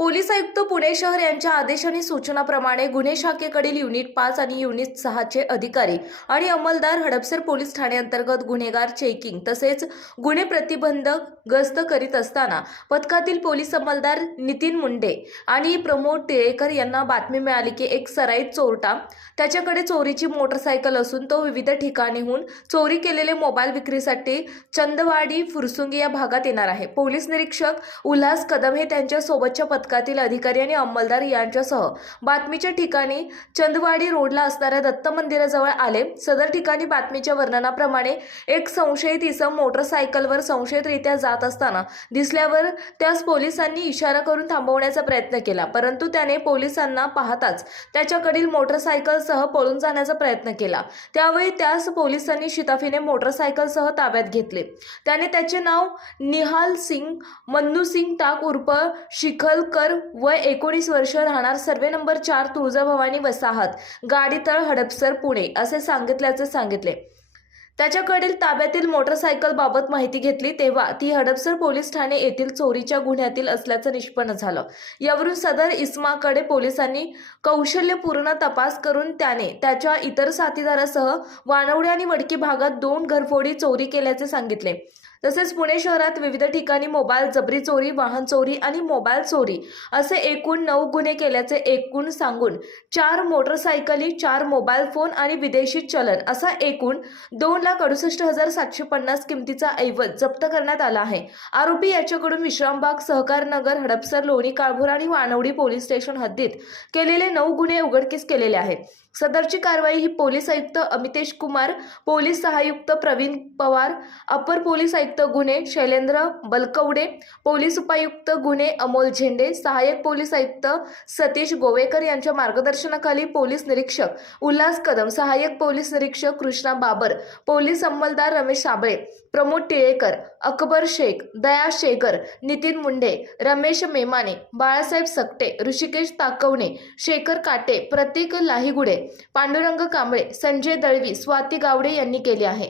Police आयुक्त पुणे शहर यांच्या आदेश आणि सूचनाप्रमाणे गुन्हे शाखेकडील युनिट पाच आणि युनिट सहाचे अधिकारी आणि अंमलदार हडपसर पोलीस ठाण्याअंतर्गत गुन्हेगार चेकिंग तसेच गुन्हे प्रतिबंधक गस्त करीत असताना पथकातील पोलीस अंमलदार नितीन मुंडे आणि प्रमोद टिळेकर यांना बातमी मिळाली की एक सराईत चोरटा त्याच्याकडे चोरीची मोटरसायकल असून तो विविध ठिकाणीहून चोरी केलेले मोबाईल विक्रीसाठी चंदवाडी फुरसुंगी या भागात येणार आहे. पोलीस निरीक्षक उल्हास कदम हे त्यांच्या सोबतच्या पथकातील अधिकारी आणि अंमलदार यांच्यासह बातमीच्या ठिकाणी चंदवाडी रोडला असणाऱ्या दत्त मंदिराजवळ आले. सदर ठिकाणी बातमीच्या वर्णनाप्रमाणे एक संशयित इसम मोटरसायकलवर संशयितरित्या जात असताना दिसल्यावर त्यास पोलिसांनी इशारा करून थांबवण्याचा प्रयत्न केला. परंतु त्याने पोलिसांना पाहताच त्याच्याकडील मोटरसायकलसह पळून जाण्याचा प्रयत्न केला. त्यावेळी त्यास पोलिसांनी शिताफीने मोटरसायकलसह ताब्यात घेतले. त्याने त्याचे नाव निहाल सिंग मन्नू सिंग टाक उर्फ शिखलकर वय एकोणीस वर्ष राहणार सर्वे नंबर चार तुळजाभवानी वसाहत. गाडीतळ हडपसर पुणे असे सांगितल्याचे सांगितले. त्याच्याकडील ताब्यातील मोटरसायकल बाबत माहिती घेतली तेव्हा ती हडपसर पोलीस ठाणे येथील चोरीच्या गुन्ह्यातील असल्याचं निष्पन्न झालं. यावरून सदर इस्माकडे पोलिसांनी कौशल्यपूर्ण तपास करून त्याने त्याच्या इतर साथीदारासह वानवडे आणि वडकी भागात दोन घरफोडी चोरी केल्याचे सांगितले. तसेच पुणे शहरात विविध ठिकाणी मोबाईल जबरी चोरी वाहन चोरी आणि मोबाईल चोरी असे एकूण नऊ गुन्हे केल्याचे एकूण सांगून चार मोटरसायकली चार मोबाईल फोन आणि विदेशी चलन असा एकूण दोन लाख अडुसष्ट हजार सातशे पन्नास किमतीचा ऐवज जप्त करण्यात आला आहे. आरोपी याच्याकडून विश्रामबाग सहकारनगर हडपसर लोणी काळभोर आणि वानवडी पोलीस स्टेशन हद्दीत केलेले नऊ गुन्हे उघडकीस केलेले आहेत. सदरची कारवाई ही पोलीस आयुक्त अमितेश कुमार पोलीस सहायुक्त प्रवीण पवार अपर पोलीस आयुक्त गुन्हे शैलेंद्र बलकवडे पोलीस उपायुक्त गुन्हे अमोल झेंडे सहाय्यक पोलीस आयुक्त सतीश गोवेकर यांच्या मार्गदर्शनाखाली पोलीस निरीक्षक उल्हास कदम सहाय्यक पोलीस निरीक्षक कृष्णा बाबर पोलीस अंमलदार रमेश साबळे प्रमोद टिळेकर अकबर शेख दया शेगर नितीन मुंडे रमेश मेमाने बाळासाहेब सकटे ऋषिकेश ताकवणे शेखर काटे प्रतीक लाहीगुडे पांडुरंग कांबळे संजय दळवी स्वाती गावडे यांनी केले आहे.